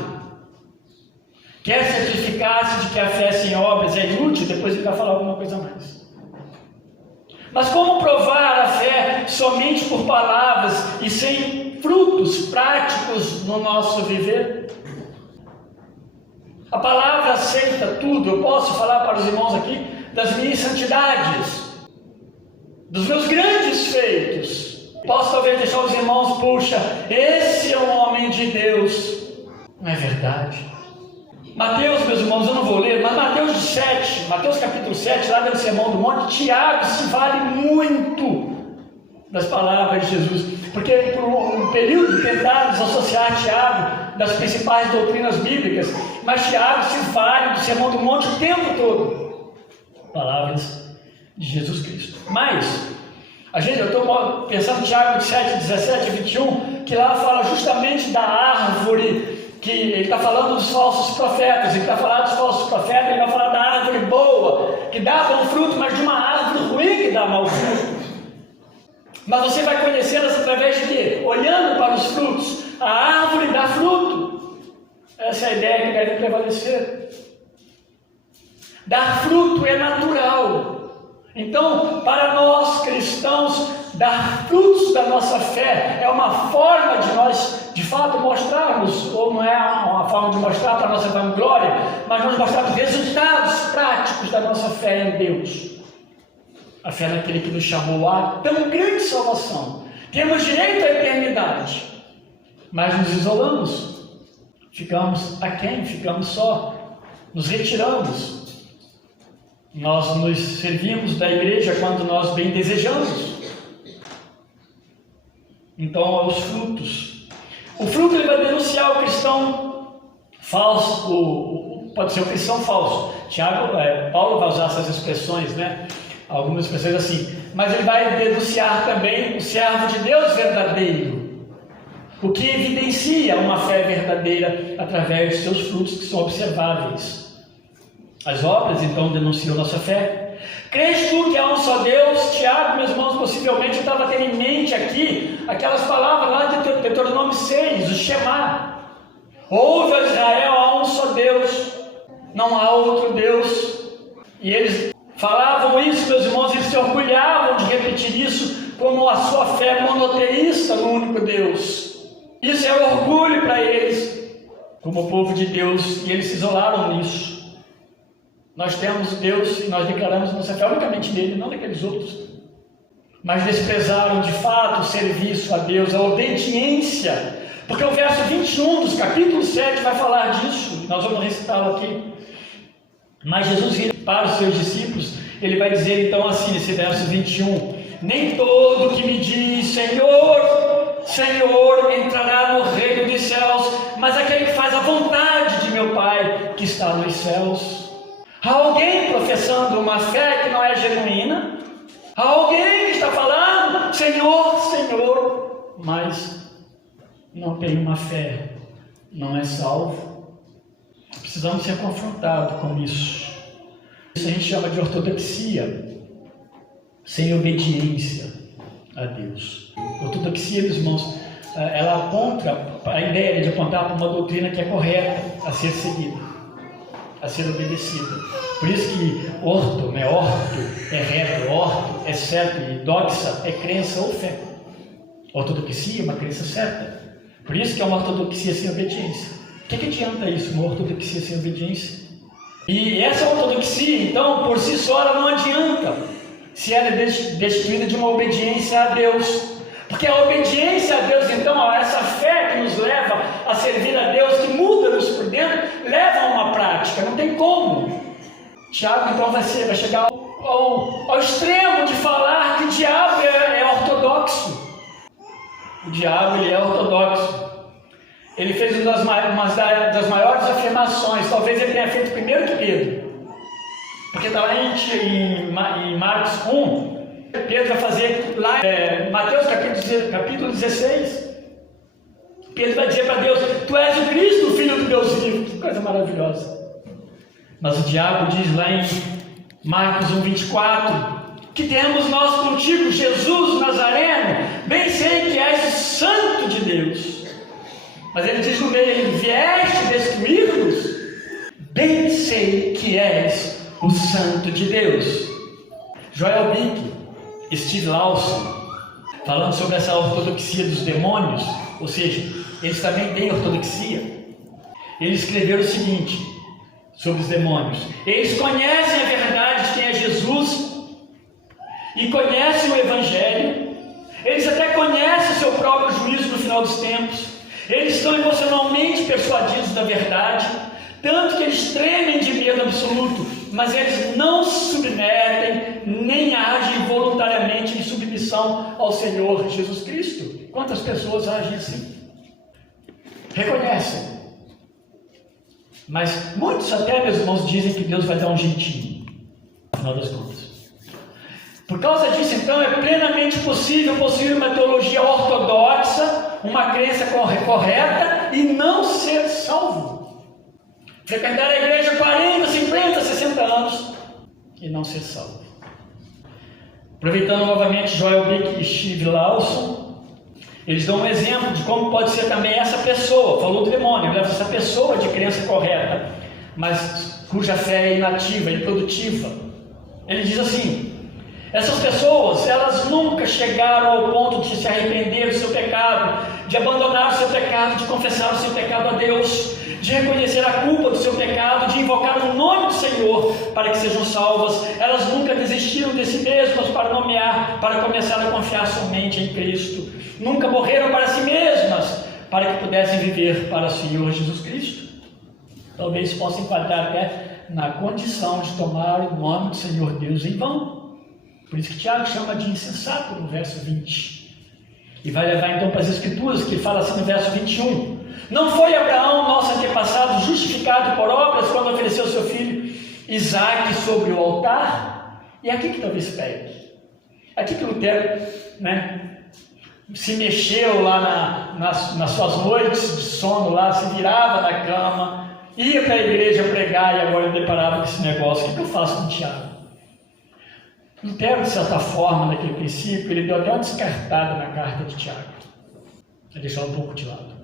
quer certificar-se de que a fé sem obras é inútil? Depois ele vai falar alguma coisa mais. Mas como provar a fé somente por palavras e sem frutos práticos no nosso viver? A palavra aceita tudo. Eu posso falar para os irmãos aqui das minhas santidades, dos meus grandes feitos. Posso talvez deixar os irmãos, puxa, esse é um homem de Deus. Não é verdade? Mateus, meus irmãos, eu não vou ler, mas Mateus capítulo 7, lá no Sermão do Monte, Tiago se vale muito das palavras de Jesus, porque por um período tentaram desassociar Tiago das principais doutrinas bíblicas, mas Tiago se vale do Sermão do Monte o tempo todo. Palavras de Jesus Cristo. Mas, eu estou pensando em Tiago 7, 17 e 21, que lá fala justamente da árvore, que ele está falando dos falsos profetas, ele está falando dos falsos profetas, ele vai falar da árvore boa, que dá bom fruto, mas de uma árvore ruim que dá mau fruto. Mas você vai conhecê-las através de quê? Olhando para os frutos. A árvore dá fruto. Essa é a ideia que deve prevalecer. Dar fruto é natural. Então, para nós cristãos, dar frutos da nossa fé é uma forma de nós, de fato, mostrarmos, ou não é uma forma de mostrar para a nossa vanglória, mas nós mostrarmos resultados práticos da nossa fé em Deus. A fé naquele que nos chamou a tão grande salvação. Temos direito à eternidade, mas nos isolamos, ficamos aquém, ficamos só, nos retiramos. Nós nos servimos da igreja quando nós bem desejamos. Então, os frutos. O fruto ele vai denunciar o cristão falso, pode ser o cristão falso. Paulo vai usar essas expressões, né? Algumas expressões assim. Mas ele vai denunciar também o servo de Deus verdadeiro, o que evidencia uma fé verdadeira através de seus frutos que são observáveis. As obras, então, denunciam nossa fé. Crês tu que há um só Deus? Tiago, meus irmãos, possivelmente estava tendo em mente aqui aquelas palavras lá de Deuteronômio 6, o Shema. Ouve, ó Israel, há um só Deus, não há outro Deus. E eles falavam isso, meus irmãos, eles se orgulhavam de repetir isso como a sua fé monoteísta no único Deus. Isso é orgulho para eles, como povo de Deus, e eles se isolaram nisso. Nós temos Deus e nós declaramos nossa fé unicamente nele, não naqueles outros. Mas desprezaram de fato o serviço a Deus, a obediência. Porque o verso 21 dos capítulo 7 vai falar disso. Nós vamos recitá-lo aqui. Mas Jesus vira para os seus discípulos, ele vai dizer então assim, nesse verso 21. Nem todo que me diz Senhor, Senhor, entrará no reino dos céus, mas aquele que faz a vontade de meu Pai que está nos céus. Há alguém professando uma fé que não é genuína, há alguém que está falando Senhor, Senhor, mas não tem uma fé, não é salvo. Precisamos ser confrontados com isso. Isso a gente chama de ortodoxia, sem obediência a Deus. Ortodoxia, meus irmãos, ela aponta a ideia de apontar para uma doutrina que é correta a ser seguida, a ser obedecida. Por isso que orto é reto, orto é certo, e doxa é crença ou fé. Ortodoxia é uma crença certa. Por isso que é uma ortodoxia sem obediência. O que adianta isso, uma ortodoxia sem obediência? E essa ortodoxia, então, por si só, ela não adianta se ela é destituída de uma obediência a Deus. Porque a obediência a Deus, então, essa fé que nos leva a servir a Deus, que muda-nos por dentro, leva a uma prática, não tem como. Tiago, então, vai chegar ao extremo de falar que o diabo é ortodoxo. O diabo, ele é ortodoxo. ele fez uma das maiores afirmações. Talvez ele tenha feito primeiro que Pedro, porque está lá em Marcos 1, Pedro vai fazer lá Mateus capítulo 16. Pedro vai dizer para Deus: tu és o Cristo, o Filho do Deus vivo. Que coisa maravilhosa. Mas o diabo diz lá em Marcos 1:24: que temos nós contigo, Jesus Nazareno, bem sei que és o Santo de Deus. Mas ele diz no meio: vieste destruir-nos? Bem sei que és o Santo de Deus. Joel Bick, Steve Lawson, falando sobre essa ortodoxia dos demônios, ou seja, eles também têm ortodoxia. Ele escreveu o seguinte sobre os demônios: eles conhecem a verdade de quem é Jesus e conhecem o Evangelho. Eles até conhecem o seu próprio juízo no final dos tempos. Eles estão emocionalmente persuadidos da verdade, tanto que eles tremem de medo absoluto, mas eles não se submetem nem agem voluntariamente em submissão ao Senhor Jesus Cristo. Quantas pessoas agem assim? Reconhecem, mas muitos até, meus irmãos, dizem que Deus vai dar um jeitinho, no final das contas. Por causa disso, então, é plenamente possível possuir uma teologia ortodoxa, uma crença correta e não ser salvo. Frequentar a igreja 40, 50, 60 anos e não ser salvo. Aproveitando novamente Joel Bick e Steve Lawson, eles dão um exemplo de como pode ser também essa pessoa. Falou do demônio, essa pessoa de crença correta, mas cuja fé é inativa, improdutiva. Ele diz assim: essas pessoas, elas nunca chegaram ao ponto de se arrepender do seu pecado, de abandonar o seu pecado, de confessar o seu pecado a Deus, de reconhecer a culpa do seu pecado, de invocar o nome do Senhor para que sejam salvas. Elas nunca desistiram de si mesmas para começar a confiar somente em Cristo. Nunca morreram para si mesmas para que pudessem viver para o Senhor Jesus Cristo. Talvez possa enquadrar até na condição de tomar o nome do Senhor Deus em vão. Por isso que Tiago chama de insensato no verso 20. E vai levar então para as Escrituras, que fala assim no verso 21. Não foi Abraão, nosso antepassado, justificado por obras quando ofereceu seu filho Isaque sobre o altar? E aqui que talvez pegue. Aqui que Lutero, se mexeu lá nas suas noites de sono, lá, se virava na cama, ia para a igreja pregar e agora deparava com esse negócio. O que eu faço com Tiago? Lutero, de certa forma, naquele princípio, ele deu até uma descartada na carta de Tiago, para deixar um pouco de lado.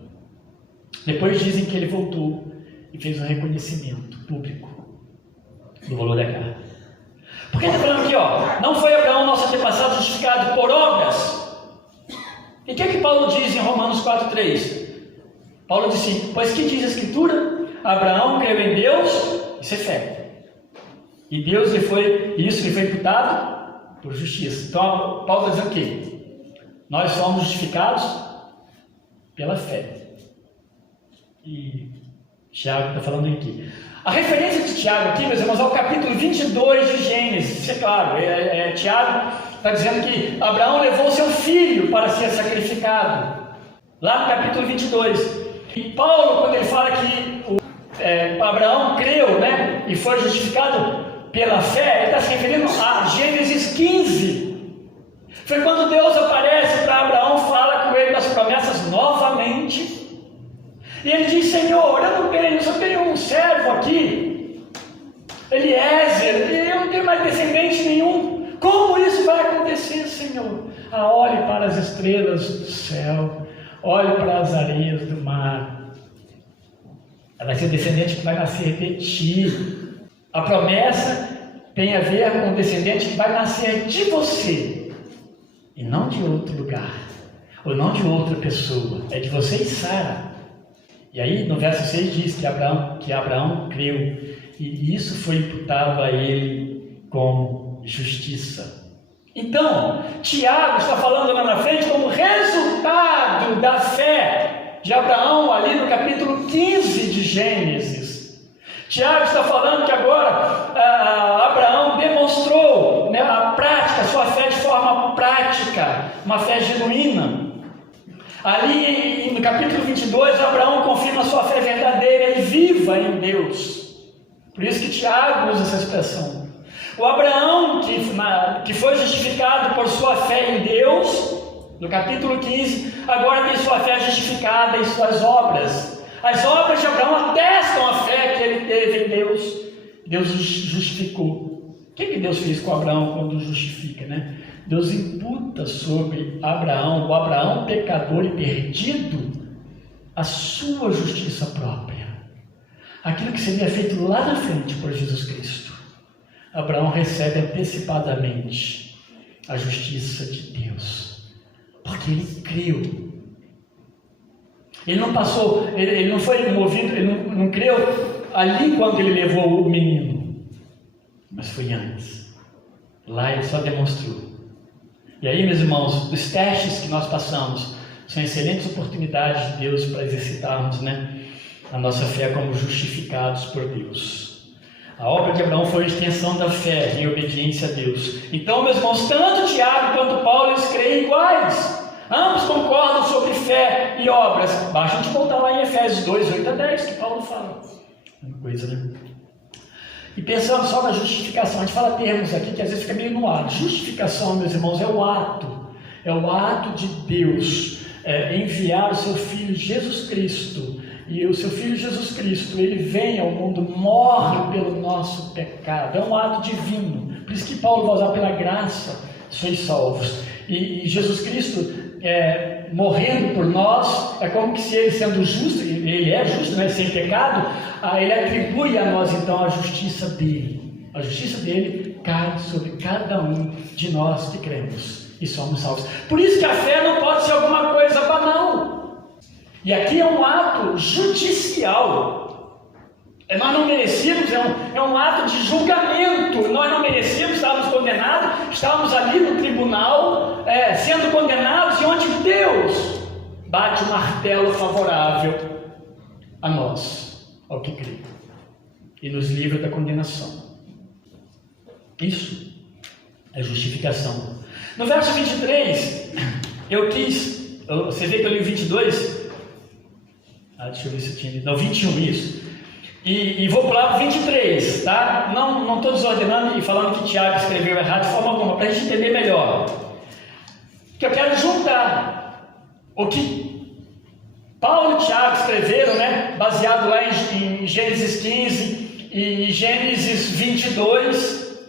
Depois dizem que ele voltou e fez um reconhecimento público do valor da carta. Porque ele está falando aqui, não foi Abraão, nosso antepassado, justificado por obras? E o que Paulo diz em Romanos 4,3? Paulo diz assim: pois que diz a Escritura? Abraão creu em Deus, isso é fé. E isso lhe foi imputado por justiça. Então, Paulo está dizendo o quê? Nós somos justificados pela fé. E Tiago está falando aqui. A referência de Tiago aqui, meus irmãos, é o capítulo 22 de Gênesis. Isso é claro, Tiago está dizendo que Abraão levou seu filho para ser sacrificado. Lá no capítulo 22. E Paulo, quando ele fala que Abraão creu, e foi justificado pela fé, ele está se referindo a Gênesis 15. Foi quando Deus aparece para Abraão, fala com ele das promessas novamente. E ele diz: Senhor, eu só tenho um servo aqui, Eliezer, e eu não tenho mais descendente nenhum. Como isso vai acontecer, Senhor? Olhe para as estrelas do céu, olhe para as areias do mar. Ela vai ser descendente que vai nascer de ti. A promessa tem a ver com o descendente que vai nascer de você, e não de outro lugar, ou não de outra pessoa. É de você e Sara. E aí no verso 6 diz que Abraão creu, e isso foi imputado a ele como justiça. Então, Tiago está falando lá na frente como resultado da fé de Abraão, ali no capítulo 15 de Gênesis. Tiago está falando que agora Abraão demonstrou a prática, a sua fé de forma prática, uma fé genuína. Ali no capítulo 22, Abraão confirma sua fé verdadeira e viva em Deus. Por isso que Tiago usa essa expressão. O Abraão que foi justificado por sua fé em Deus, no capítulo 15, agora tem sua fé justificada em suas obras. As obras de Abraão atestam a fé que ele teve em Deus. Deus justificou. O que Deus fez com Abraão quando justifica, né? Deus imputa sobre Abraão, o Abraão pecador e perdido, a sua justiça própria. Aquilo que seria feito lá na frente por Jesus Cristo. Abraão recebe antecipadamente a justiça de Deus, porque ele creu. Ele não passou, ele não foi movido, ele não creu ali quando ele levou o menino, mas foi antes. Lá ele só demonstrou. E aí, meus irmãos, os testes que nós passamos são excelentes oportunidades de Deus para exercitarmos, né, a nossa fé como justificados por Deus. A obra de Abraão foi a extensão da fé em obediência a Deus. Então, meus irmãos, tanto Tiago quanto Paulo eles creem iguais. Ambos concordam sobre fé e obras. Basta a gente voltar lá em Efésios 2, 8 a 10, que Paulo fala. Uma coisa, né? E pensando só na justificação, a gente fala termos aqui que às vezes fica meio no ar. Justificação, meus irmãos, é o ato de Deus enviar o seu Filho Jesus Cristo. E o seu Filho Jesus Cristo, ele vem ao mundo, morre pelo nosso pecado. É um ato divino. Por isso que Paulo vai usar pela graça, sois salvos. E Jesus Cristo, morrendo por nós, é como que se ele sendo justo, ele é justo, né, sem pecado, ele atribui a nós então a justiça dele. A justiça dele cai sobre cada um de nós que cremos e somos salvos. Por isso que a fé não pode ser alguma coisa banal. E aqui é um ato judicial. Nós não merecíamos, é um ato de julgamento. Nós não merecíamos, estávamos condenados, estávamos ali no tribunal, sendo condenados, e onde Deus bate o martelo favorável a nós, ao que crê, e nos livra da condenação. Isso é justificação. No verso 23, você vê que eu li o 22, deixa eu ver se eu tinha lido, não, 21, isso. E vou pular para o 23, tá? Não estou desordenando e falando que Tiago escreveu errado de forma alguma, para a gente entender melhor. Que eu quero juntar o que Paulo e Tiago escreveram, né? Baseado lá em Gênesis 15 e Gênesis 22.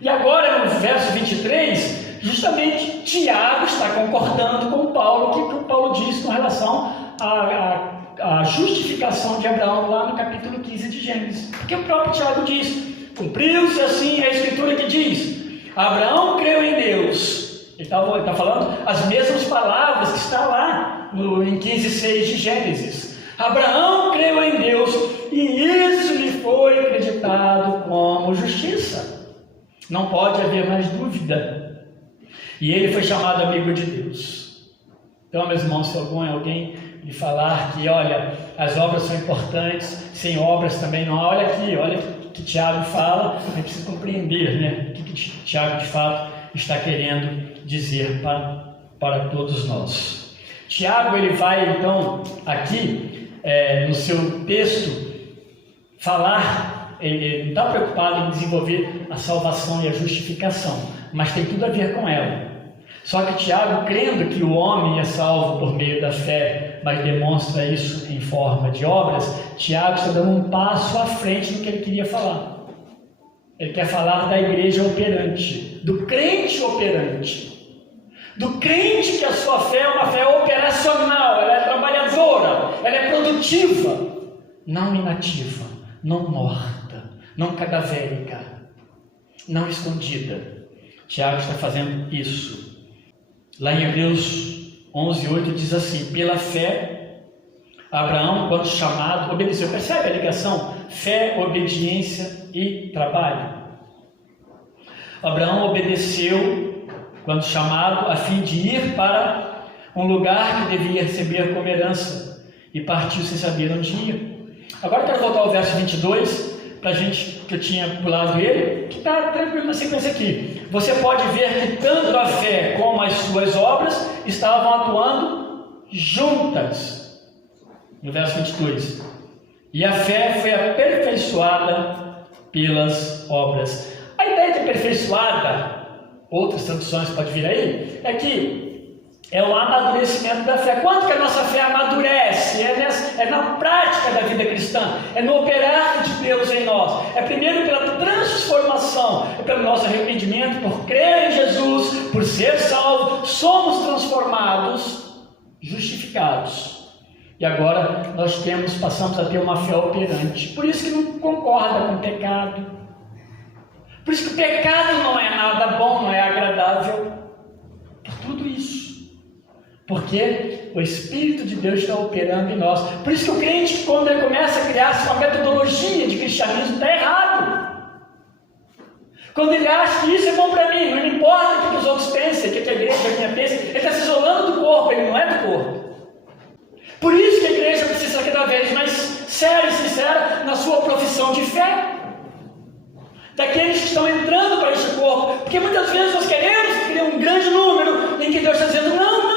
E agora, no verso 23, justamente Tiago está concordando com Paulo, que o Paulo diz com relação a justificação de Abraão lá no capítulo 15 de Gênesis. Porque o próprio Tiago diz: cumpriu-se assim a escritura que diz, Abraão creu em Deus. Ele está falando as mesmas palavras que está lá em 15:6 de Gênesis. Abraão creu em Deus e isso lhe foi acreditado como justiça. Não pode haver mais dúvida. E ele foi chamado amigo de Deus. Então, meus irmãos, se alguém de falar que, olha, as obras são importantes, sem obras também não. Olha aqui, olha o que Tiago fala, a gente precisa compreender, né, o que Tiago de fato está querendo dizer para todos nós. Tiago, ele vai então aqui, no seu texto, falar, ele não está preocupado em desenvolver a salvação e a justificação, mas tem tudo a ver com ela. Só que Tiago, crendo que o homem é salvo por meio da fé, mas demonstra isso em forma de obras, Tiago está dando um passo à frente do que ele queria falar. Ele quer falar da igreja operante, do crente operante, do crente que a sua fé é uma fé operacional, ela é trabalhadora, ela é produtiva, não inativa, não morta, não cadavérica, não escondida. Tiago está fazendo isso. Lá em Hebreus 11:8 diz assim: pela fé, Abraão, quando chamado, obedeceu. Percebe a ligação? Fé, obediência e trabalho. Abraão obedeceu quando chamado, a fim de ir para um lugar que devia receber como herança, e partiu sem saber onde ia. Agora eu quero voltar ao verso 22, para a gente, que eu tinha pulado ele, que está tranquilo na sequência aqui. Você pode ver que tanto a fé como as suas obras estavam atuando juntas. No verso 22. E a fé foi aperfeiçoada pelas obras. A ideia de aperfeiçoada, outras traduções pode vir aí, é que é o amadurecimento da fé. Quanto que a nossa fé amadurece? É na prática da vida cristã, é no operar de Deus em nós. É primeiro pela transformação, é pelo nosso arrependimento, por crer em Jesus, por ser salvo, somos transformados, justificados. E agora nós passamos a ter uma fé operante. Por isso que não concorda com o pecado. Por isso que o pecado não é nada bom, não é agradável. Por tudo isso. Porque o Espírito de Deus está operando em nós. Por isso que o crente, quando ele começa a criar uma metodologia de cristianismo, está errado. Quando ele acha que isso é bom para mim, não importa o que os outros pensem, o que a igreja pensa, ele está se isolando do corpo, ele não é do corpo. Por isso que a igreja precisa ser cada vez mais séria e sincera na sua profissão de fé. Daqueles que estão entrando para este corpo. Porque muitas vezes nós queremos criar um grande número em que Deus está dizendo não.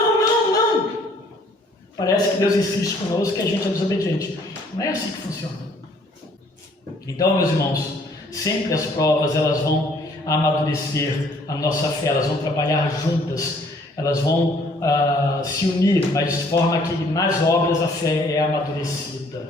Parece que Deus insiste conosco que a gente é desobediente. Não é assim que funciona. Então, meus irmãos, sempre as provas elas vão amadurecer a nossa fé, elas vão trabalhar juntas, elas vão se unir, mas de forma que nas obras a fé é amadurecida.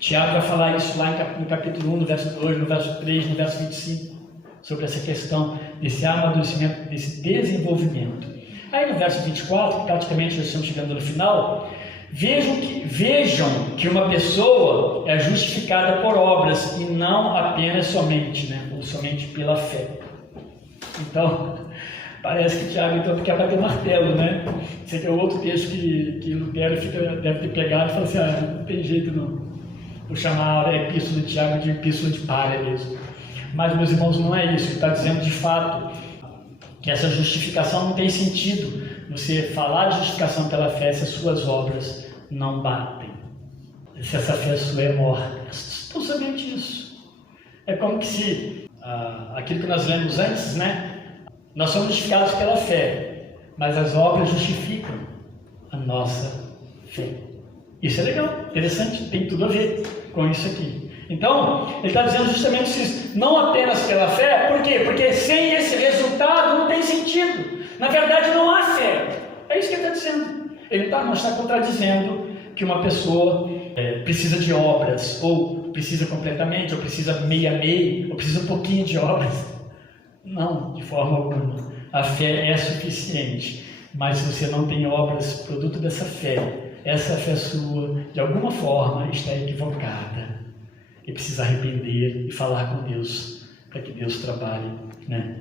Tiago vai falar isso lá no capítulo 1, no verso 2, no verso 3, no verso 25, sobre essa questão desse amadurecimento, desse desenvolvimento. Aí no verso 24, praticamente nós estamos chegando no final, vejam que uma pessoa é justificada por obras e não apenas somente, ou somente pela fé. Então, parece que Tiago então quer bater martelo, né? Esse aqui é outro texto que Lutero deve ter pegado e falou assim, não tem jeito não. Vou chamar a epístola de Tiago de epístola de palha mesmo. Mas, meus irmãos, não é isso. Ele está dizendo de fato que essa justificação não tem sentido. Você falar de justificação pela fé se as suas obras não batem. Se essa fé sua é morta. Estou sabendo disso. É como que se aquilo que nós lemos antes, nós somos justificados pela fé, mas as obras justificam a nossa fé. Isso é legal, interessante, tem tudo a ver com isso aqui. Então, ele está dizendo justamente isso, não apenas pela fé, por quê? Porque sem esse resultado não tem sentido. Na verdade, não há fé. É isso que ele está dizendo. Ele não está contradizendo que uma pessoa precisa de obras, ou precisa completamente, ou precisa meia, ou precisa um pouquinho de obras. Não, de forma alguma. A fé é suficiente. Mas se você não tem obras produto dessa fé, essa fé sua, de alguma forma, está equivocada. E precisa arrepender e falar com Deus, para que Deus trabalhe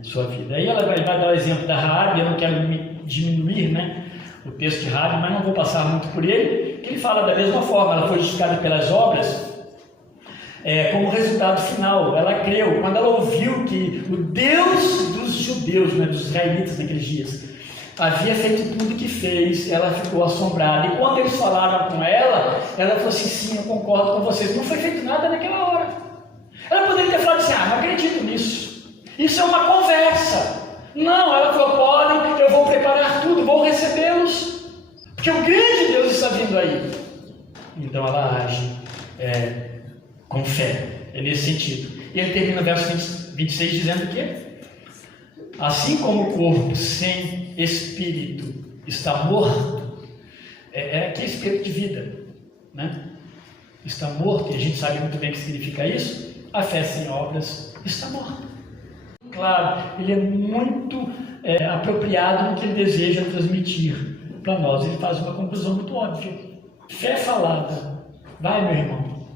sua vida. Aí ela vai dar o exemplo da Raabe. Eu não quero diminuir o texto de Raabe, mas não vou passar muito por ele, que ele fala da mesma forma. Ela foi justificada pelas obras, como resultado final. Ela creu, quando ela ouviu que o Deus dos judeus, dos israelitas naqueles dias, havia feito tudo o que fez, ela ficou assombrada. E quando eles falaram com ela falou assim, sim, eu concordo com vocês. Não foi feito nada naquela hora. Ela poderia ter falado assim, não acredito nisso. Isso é uma conversa. Não, ela falou, podem, eu vou preparar tudo, vou recebê-los. Porque o grande Deus está vindo aí. Então ela age com fé. É nesse sentido. E ele termina o verso 26 dizendo que assim como o corpo sem espírito está morto, que é espírito de vida, está morto, e a gente sabe muito bem o que significa isso. A fé sem obras está morta. Claro, ele é muito apropriado no que ele deseja transmitir para nós. Ele faz uma conclusão muito óbvia. Fé falada, vai meu irmão,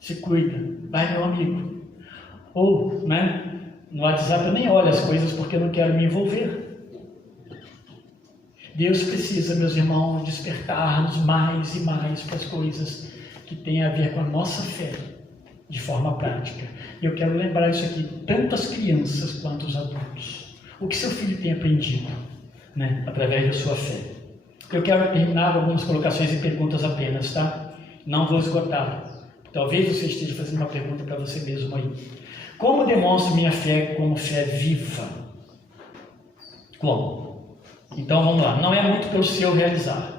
se cuida, vai meu amigo. Ou, no WhatsApp eu nem olho as coisas porque eu não quero me envolver. Deus precisa, meus irmãos, despertar-nos mais e mais para as coisas que têm a ver com a nossa fé, de forma prática. E eu quero lembrar isso aqui, tanto as crianças quanto os adultos. O que seu filho tem aprendido, através da sua fé. Eu quero terminar algumas colocações e perguntas apenas, tá? Não vou esgotar. Talvez você esteja fazendo uma pergunta para você mesmo aí. Como demonstro minha fé como fé viva? Como? Então vamos lá. Não é muito pelo seu realizar,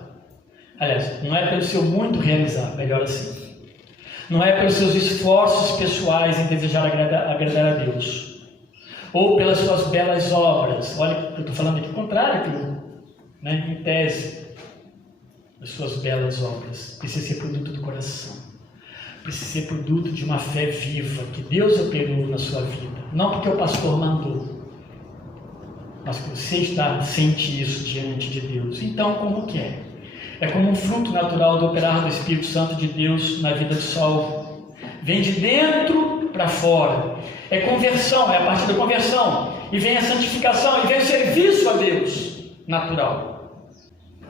Aliás, não é pelo seu muito realizar, melhor assim. Não é pelos seus esforços pessoais em desejar agradar a Deus, ou pelas suas belas obras. Olha, eu estou falando aqui o contrário, né, em tese, as suas belas obras. Precisa ser produto do coração. Precisa ser produto de uma fé viva que Deus operou na sua vida. Não porque o pastor mandou, mas que você sente isso diante de Deus. Então, como que é? É como um fruto natural do operar do Espírito Santo de Deus na vida de Saulo. Vem de dentro para fora. É conversão, é a partir da conversão. E vem a santificação, e vem o serviço a Deus natural.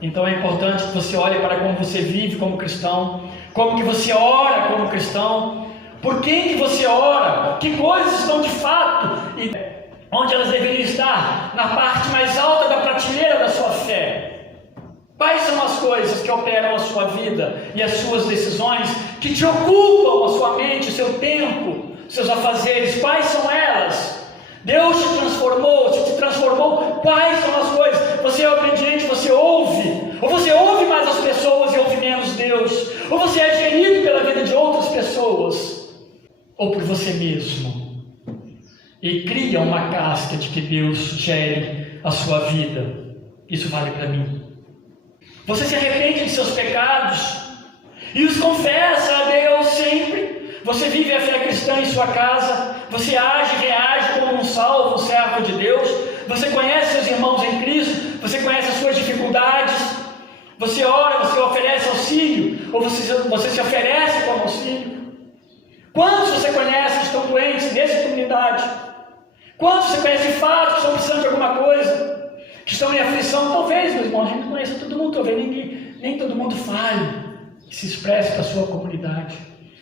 Então é importante que você olhe para como você vive como cristão, como que você ora como cristão, por quem que você ora, que coisas estão de fato, e onde elas deveriam estar, na parte mais alta da prateleira da sua fé. Quais são as coisas que operam a sua vida e as suas decisões, que te ocupam a sua mente, o seu tempo, seus afazeres? Quais são elas? Deus te transformou, se te transformou, quais são as coisas? Você é obediente, você ouve, ou você ouve mais as pessoas e ouve menos Deus, ou você é gerido pela vida de outras pessoas, ou por você mesmo, e cria uma casca de que Deus gere a sua vida. Isso vale para mim. Você se arrepende de seus pecados e os confessa a Deus sempre. Você vive a fé cristã em sua casa. Você age e reage como um salvo, um servo de Deus. Você conhece seus irmãos em Cristo. Você conhece as suas dificuldades. Você ora, você oferece auxílio, ou você se oferece como auxílio. Quantos você conhece que estão doentes nessa comunidade? Quantos você conhece de fato que estão precisando de alguma coisa? Que estão em aflição? Talvez, meus irmãos, a gente não conheça todo mundo, talvez nem todo mundo fale, que se expresse para a sua comunidade.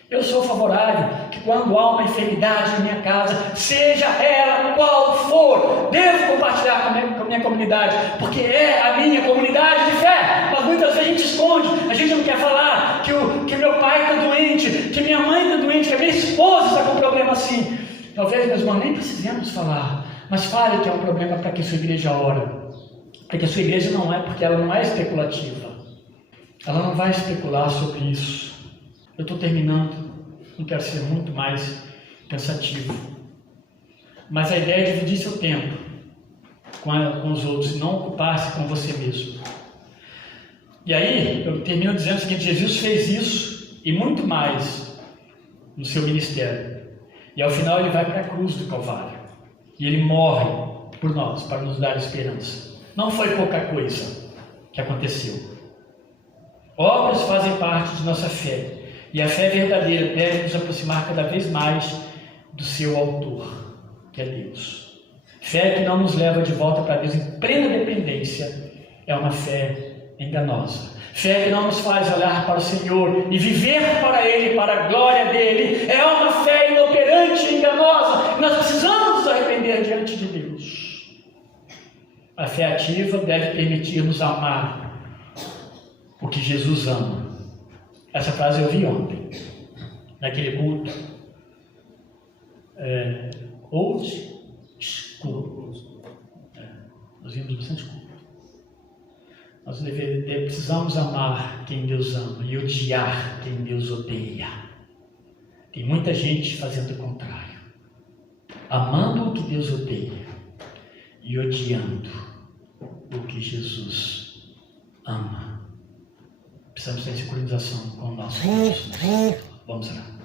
Eu sou favorável que quando há uma enfermidade na minha casa, seja ela qual for, devo compartilhar com a minha comunidade, porque é a minha comunidade de fé. Mas muitas vezes a gente esconde, a gente não quer falar que meu pai está doente, que minha mãe está doente, que a minha esposa está com um problema assim. Talvez, meus irmãos, nem precisemos falar, mas fale que é um problema para que a sua igreja ora. Porque a sua igreja não é, porque ela não é especulativa. Ela não vai especular sobre isso. Eu estou terminando, não quero ser muito mais cansativo. Mas a ideia é dividir seu tempo com os outros e não ocupar-se com você mesmo. E aí, eu termino dizendo o seguinte: Jesus fez isso e muito mais no seu ministério. E ao final ele vai para a cruz do Calvário. E ele morre por nós, para nos dar esperança. Não foi pouca coisa que aconteceu. Obras fazem parte de nossa fé. E a fé verdadeira deve nos aproximar cada vez mais do seu autor, que é Deus. Fé que não nos leva de volta para Deus em plena dependência é uma fé enganosa. Fé que não nos faz olhar para o Senhor e viver para Ele, para a glória dEle, é uma fé inoperante e enganosa. Nós precisamos nos arrepender diante de Deus. A fé ativa deve permitir-nos amar o que Jesus ama. Essa frase eu vi ontem, naquele culto. Old School. Nós vimos bastante culto. Nós precisamos amar quem Deus ama e odiar quem Deus odeia. Tem muita gente fazendo o contrário. Amando o que Deus odeia e odiando o que Jesus ama. Precisamos ter sincronização com o nosso Deus. Vamos orar.